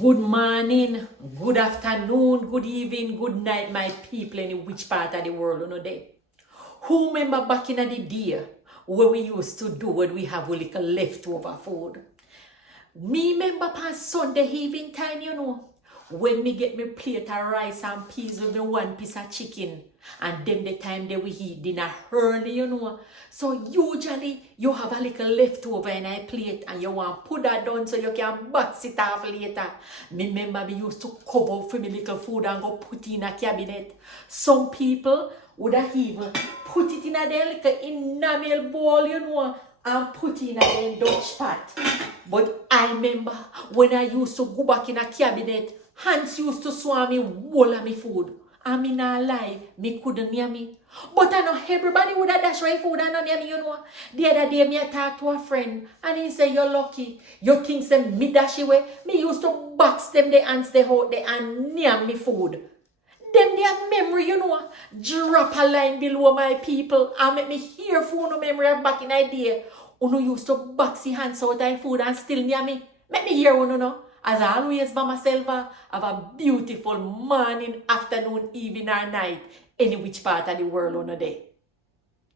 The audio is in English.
Good morning, good afternoon, good evening, good night, my people in which part of the world you know there. Who remember back in the day where we used to do when we have a little leftover food? Me remember past Sunday evening time, when me get me plate of rice and peas with me one piece of chicken. And then the time that we eat dinner early, So usually you have a little leftover in a plate and you want to put that down so you can box it off later. Me remember me used to cover for me little food and go put it in a cabinet. Some people would have even put it in a little enamel bowl, and put it in a Dutch pot. But I remember when I used to go back in a cabinet, Hans used to swallow me whole of me food. I mean, I lie, me couldn't hear me. But I know everybody would have dash right food and not hear me, The other day, me I talked to a friend, and he said, you're lucky. You think say me dash away? Me used to box them the ants they out there and near me food. Them their memory, Drop a line below my people and make me hear for no memory of back in the day. Uno used to box your hands out of food and still near me. Make me hear no. As I always by myself, have a beautiful morning, afternoon, evening or night, any which part of the world on a day.